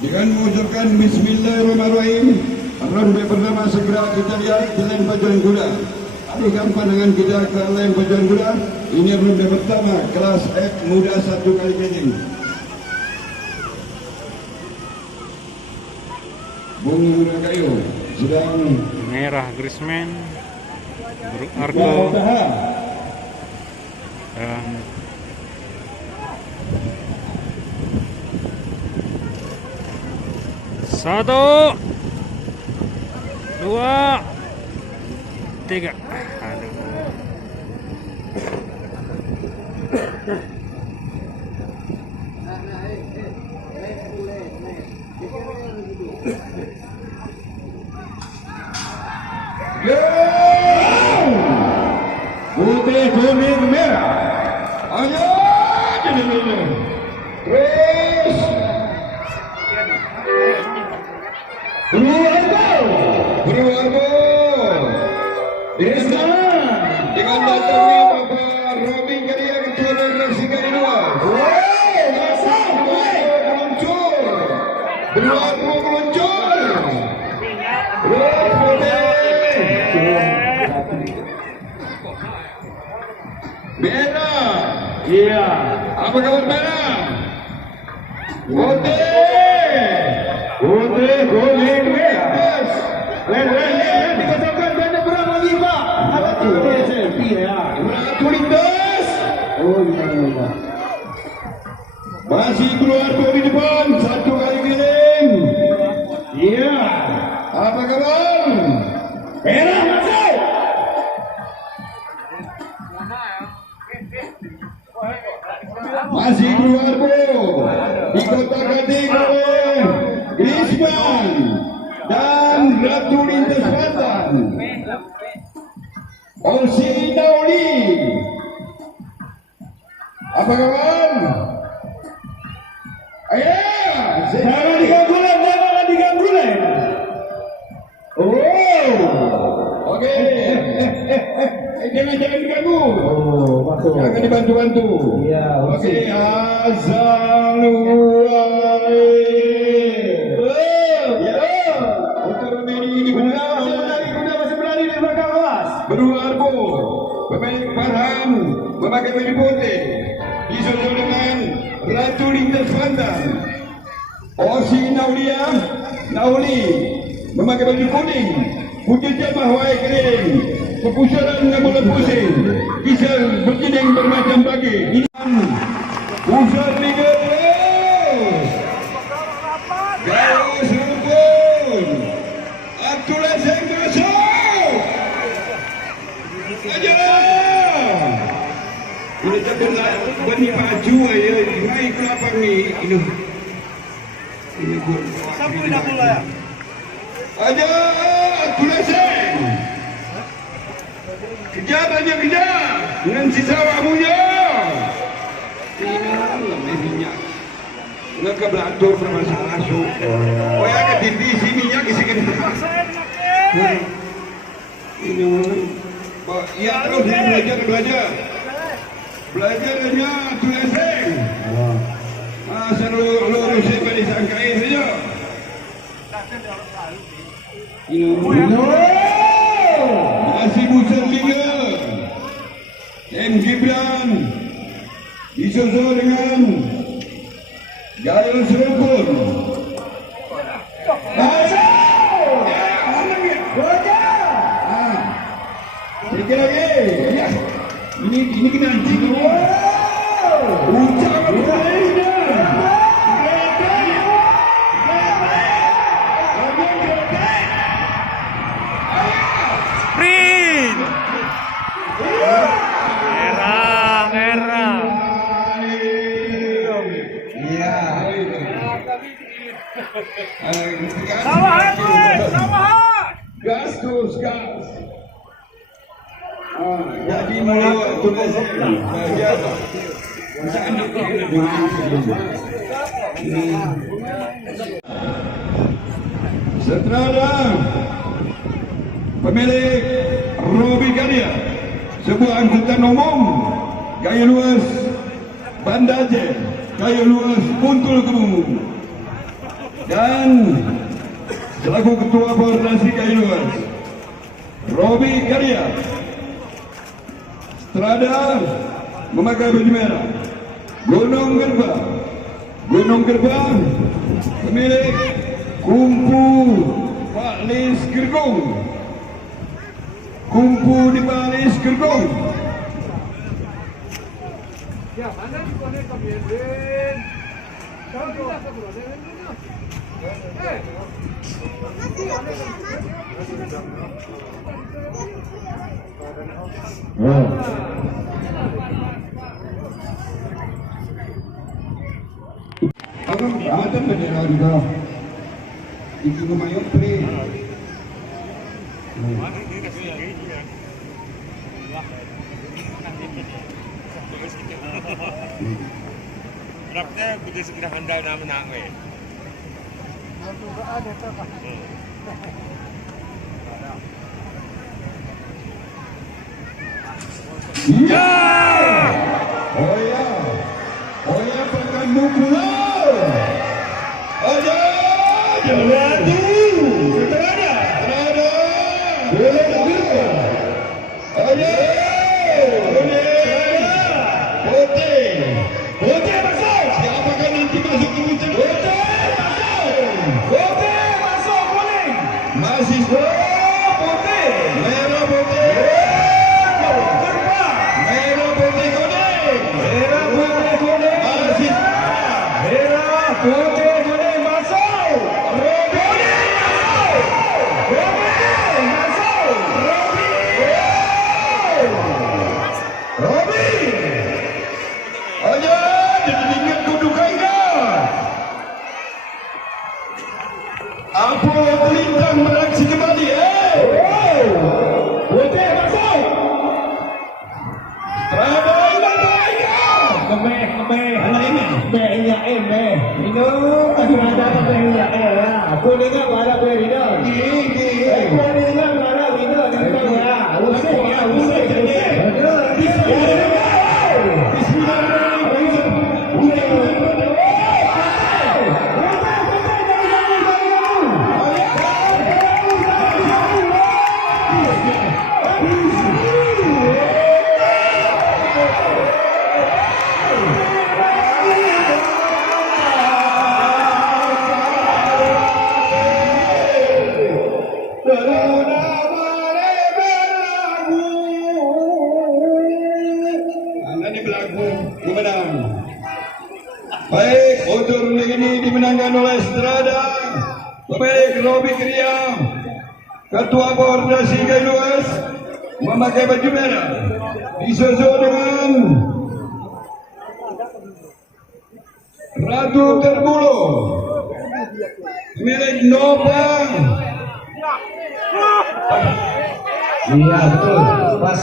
Dengan mengucapkan Bismillahirrahmanirrahim, ronde pertama segera kita lihat di lane pacuan kuda. Alihkan pandangan kita ke lane pacuan kuda. Ini ronde pertama kelas F muda 1 kali keliling. Bung Muda Kayu sedang merah Grisman, Bruk Argo dan satu, dua, tiga. Aduh. putih kuning merah. Ayo jadi dulu. Terus Purwargo Desa dengan datangnya Bapak Robin Kadia Ketua Redaksi Kali 2. Purwargo meluncur. Merah. Iya. Apa kabar merah? Putih kuning merah. Len dikatakan benda berapa lagi Pak? Ada SMP ya. Ratu lintas. Oh iya. Masih keluar di depan 1 kali keliling. Iya. Apa kabar? Merah masuk. Masih keluar di kota Gading oleh Grisman dan Ratu Lintas Selatan. Olsi Nauli. Apa kabar? Ayo, jangan diganggu. Oh, oke. Jangan diganggu. Oh, masuk. Jangan dibantu-bantu. Iya, oke. Azalulai. Untuk ini masih berlari di belakang kelas. Berwargo, pemilik Farhan memakai baju putih, disusul dengan Ratu Lintas Selatan. Osi Nauli memakai baju kuning, putih jamaah wae kering. Kepusaran nggak boleh pusing, bisa berjiding bermacam bagi. Pusat Liga Gaus Rukun Abdullah Seng masuk. Aja ini terbelah bani baju ya, naik ke lapang ni ini gol. Siapa nak bola? Aja Abdullah Seng. Kejar aja dengan sisa waktunya. Ini minyak. Nggak ke belatur bermasalah masuk. Oh ya ke TV si minyak isi ke ini ya terus ini belajarnya tuliseng. Masa lurus pada sangkain saja. Masih Pusat Liga M. Gibran disusul dengan Gaul Serukun. Sikit lagi. Ini kena anjing. Ucap gas terus gas. Jadi mulai tugas belajar. Setelah pemilik Robi Karya, sebuah angkutan umum gaya luas Banda Aceh, gaya luas Buntul Kebumu, dan selaku ketua koordinasi gaya luas Robi Karya. Strada memakai baju merah. Gunung Gerbang pemilik Kumpu Pak Lis Gergong. Kumpu di Pak Lis Gergong. Ya, mana dikonek ke Birin? Kalau kita ke Birin dulu. Abang ada bendera juga. Iki lumayan pre. Berapa kita sudah handal nama nama eh. Ya. Oh ya pekan buku. Ada Jeladu. Strada. Boleh juga. Ada. Bote masuk. Siapakah nanti masuk ke musim? Bote masuk kuning. Masih Bote. Merah Bote. Merah Bote kuning. Merah Bote kuning. Masih merah Bote kuning masuk. Robi masuk. Robi masuk. Robi. Aja jadi ingat kudukannya. Apa terlintang beraksi kembali Bote masuk. Strada Ini berlaku kemenang. Baik, untuk ronde ini dimenangkan oleh Strada pemilik Robi Karya. Ketua koordinasi gaya luas memakai baju merah, disusul dengan Ratu Terbulu milik Nova. Iya betul, pas.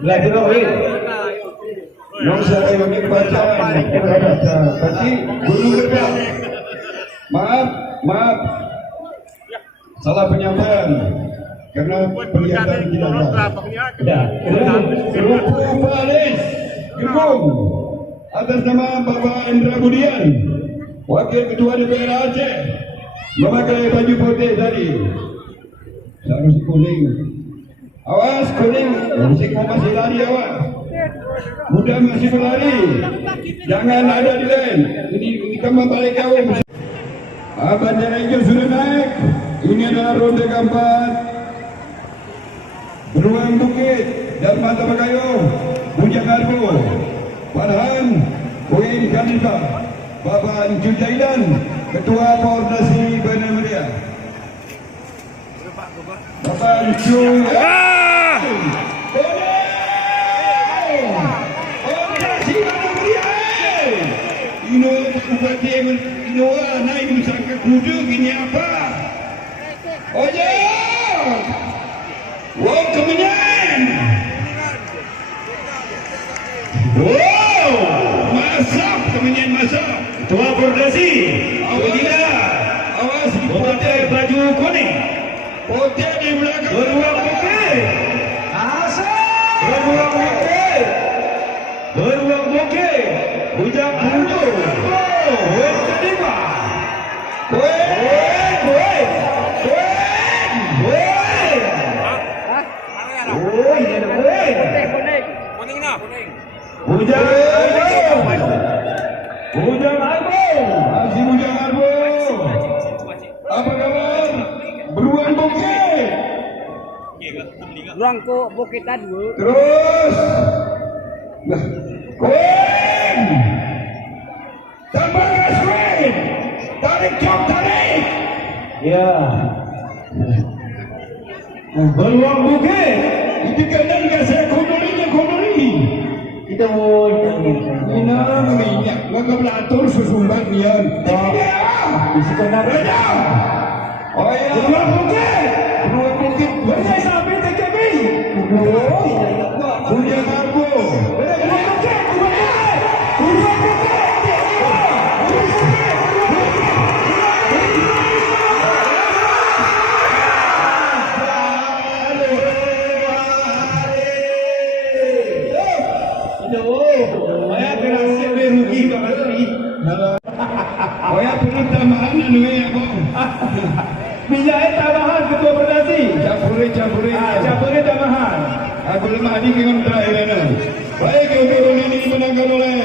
Lagi Robi. Yang saya ingin baca, berarti Gunung Gerbang. Maaf, salah penyampaian karena penglihatan tidak ada. Kumpu Palis Gergong atas nama Bapak Indra Budian, Wakil Ketua DPR Aceh, memakai baju putih tadi. Seharusnya kuning. Awas kuning, risiko masih lari awas. Muda masih berlari. Jangan ada di lane. Ini kamu balik kau. Bendera hijau sudah naik. Ini adalah ronde keempat. Beruang Bukit dan Mata Bakayo, Bujang Argo, Farhan, Uin Khalifah, Bapak Anju Jaidan, Ketua Koordinasi Bandar Mulia. Bapak Anju naik bersangka kudu ini apa? Ojo, wow kemenyan, wow masak kemenyan masak. Ketua koordinasi, tidak, awas. Putih di belakang. Beruang Bukit. Asik. Beruang Bukit. Beruang Bukit. Ujang Bundu. Poin kedua. Poin. Oh, ini ada poin. Kuning na, kuning. Ujang Agung. Ujang Agung. Masih Bujang Arbo. Apa kabar? Beruang Bukit. Ruang ko bukitan bu. Terus. Nah, Queen. Tambah gas Queen. Tarik jam tarik. Ya. Beruang Bukit. Itu kanan saya kondori. Kita mau Ina minyak ngagablator susumbat niyan. Bisa kena Reda. Oh ya. Beruang Bukit. Beruang Bukit. Berjaya sampai TKB. Bujang Arbo. Beruang Bukit. Beruang Bukit. Saya berasa rugi banget ni. Saya perlu tambahan anu ya, Bang. Minyak tambahan ketua berdasi. Campuri. Campurnya tambahan. Aku lemah di dengan terakhir. Baik untuk ini dimenangkan oleh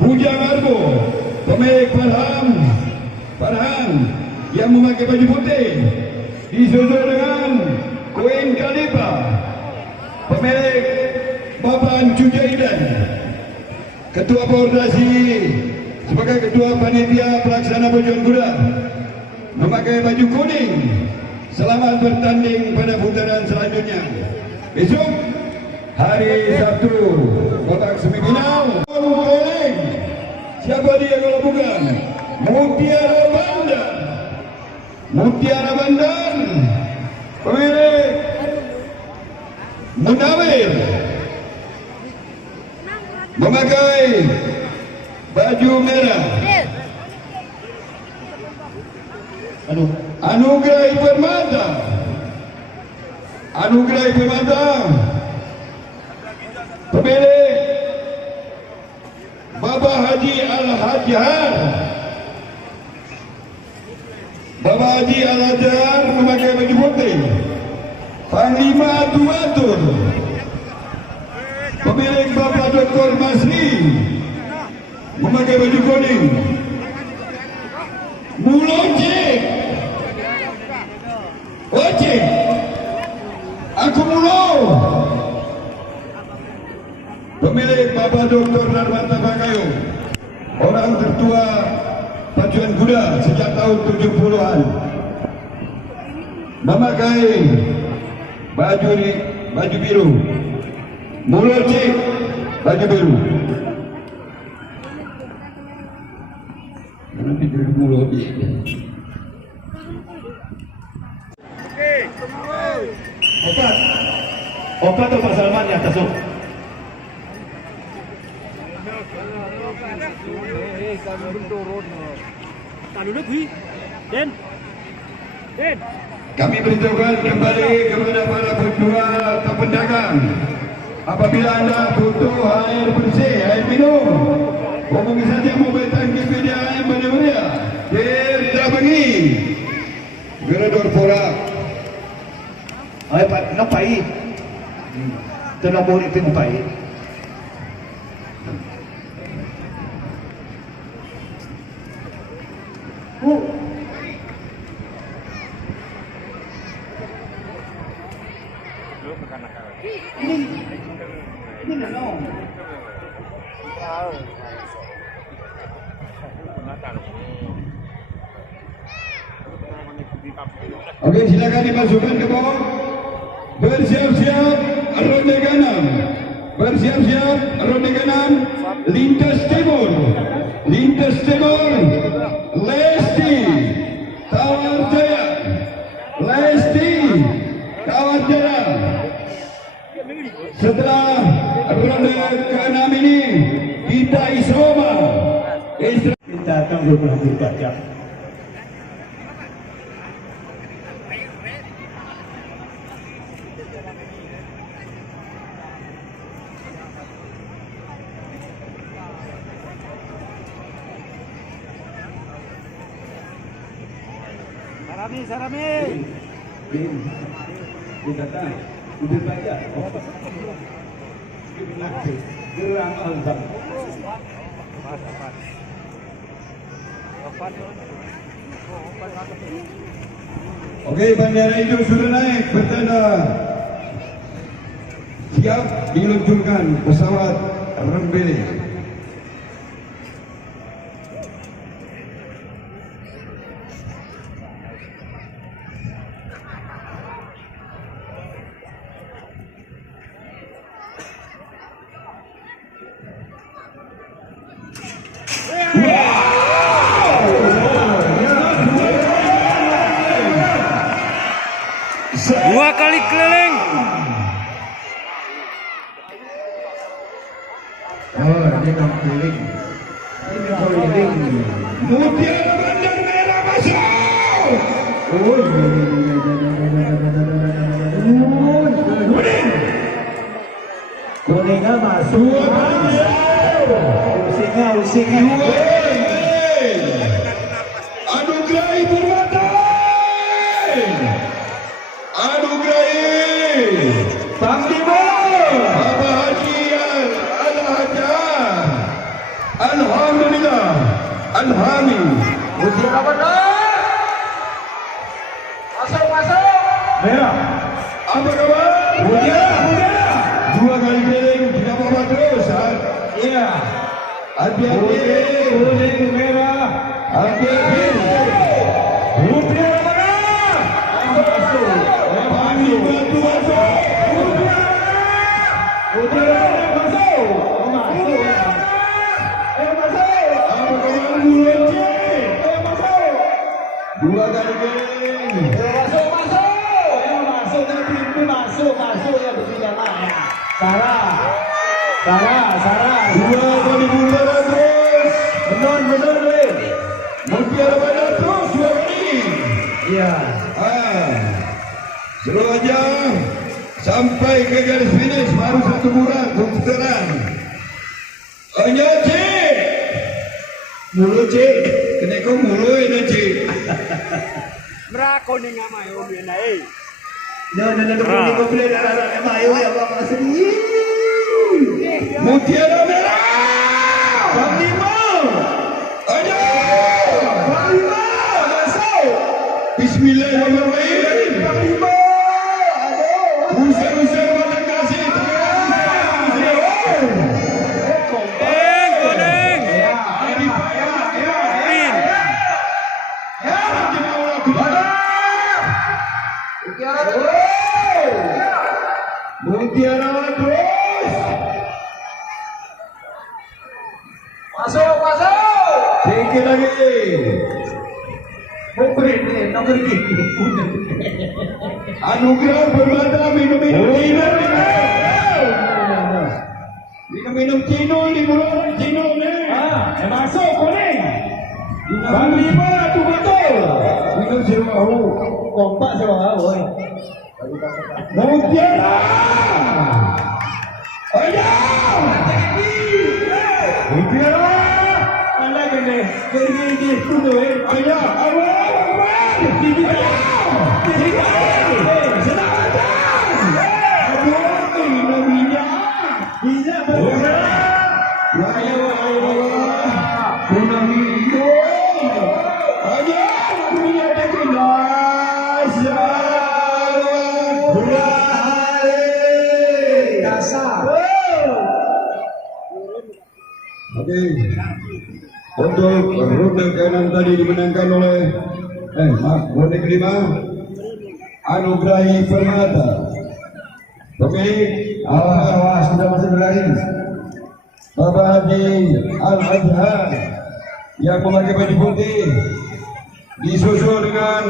Bujang Arbo, pemilik Farhan yang memakai baju putih, disusul dengan Queen Khalifa, pemilik Bapak Jujaidan, Ketua Koordinasi sebagai Ketua Panitia Pelaksana Bojon Kuda, memakai baju kuning. Selamat bertanding pada putaran selanjutnya. Besok hari Sabtu babak semifinal. Siapa dia kalau bukan Mutiara Bandan, pemilik Munawir, memakai baju merah. Anugerah Permata, pemilik Bapak Haji Al-Hajjar, memakai baju putih. Panglima Tuatur, pemilik Bapak Dr. Masri, memakai baju kuning. Mulojek, ojek, aku mulo. Pemilik Bapak Dr. Narmata Bakayo, orang tertua pacuan kuda sejak tahun 70-an, memakai baju biru. Mulojek, baju biru. Nanti biru mulojek. Opat atau Pak Salman yang atas tu? Kami beritahukan kembali kepada para penjual atau pedagang, apabila anda butuh air bersih, air minum, hubungi saja mobil tangki PDAM Bania kita bagi Gerador Porak. Ay, napai. Ito na mo rin pinupay. Oke, silakan dimasukkan ke bawah. Bersiap-siap ronde kanan. Bersiap-siap ronde kanan. Lintas timur. Lesti Kawarjaya. Setelah ronde ke-6 ini kita isoma. Kita akan berperhatikan. Sarami. Dikata, udah baca. Gerang albang. Oke, bendera hijau sudah naik, bertanda siap diluncurkan pesawat Rembele. Dua kali keliling. Oh, ini kan keliling. Ini keliling. Mutiara Bandar Merah masuk. Oh, Kuningnya masuk. Usingnya. Anugrahi Permata. Anugrahi Panglima. Bapak Haji Al-Haja. Alhamdulillah. Alhamdulillah. Mutiara Bandar. Masuk. Merah. Apa kabar? Mutiara. Dua kali keliling tidak apa-apa terus. Iya. Hati-hati. Kuning merah. Hati-hati. Mutiara Bandar. Masuk. Panglima tua masuk. Mutiara masuk. Apa kabar mulut? Masuk. Dua kali keliling. Masuk ya berjamaah ya. Sarah. Dua kali mutiara terus. Benar Lin. Mutiara Bandar terus dua kali. Iya. Seru aja sampai ke garis finish baru satu bulan putaran. Hanya cik. Mulu cik. Kena kau mulu ini cik. Merako ni nga mayo minay. Mutiara Merah. Panglima. Ayo. Panglima. Masuk. Bismillahirrahmanirrahim. Panglima. Usai terima kasih. Kuning. Mutiara terus. Masuk. Sedikit lagi. Nomor Anugerah Permata minum-minum Cino di bulan Cino nih. masuk kuning. Panglima tu betul. Minum sewahu. Kompak sama boy. Mutiara. Ayo. Mutiara. Anda kene pergi kudu Ayo. Untuk ronde kanan tadi dimenangkan oleh ronde kelima Anugrahi Permata. Pemilik sudah masuk berlari. Bapak Haji Al-Adhan yang memakai baju putih disusul dengan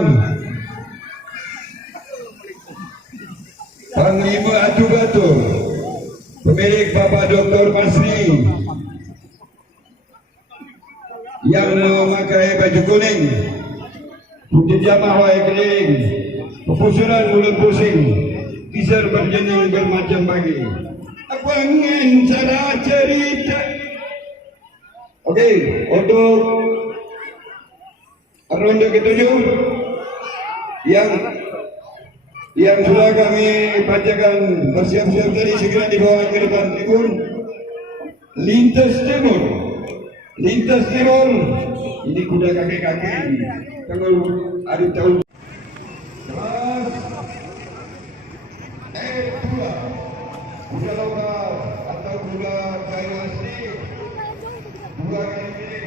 Panglima Atu Batu, pemilik Bapak Dr. Masri yang memakai baju kuning, putih jamaah wae keliling, pepusuran mulut pusing, kisar berjening bermacam bagi. Pengen cara cerita. Oke, untuk ronde ketujuh yang sudah kami bacakan bersiap-siap tadi segera dibawa ke depan tribun. Lintas Timur, ini kuda kakek-kakek tanggal hari tahun kelas E2, kuda lokal atau kuda kayu asli, dua kali ini.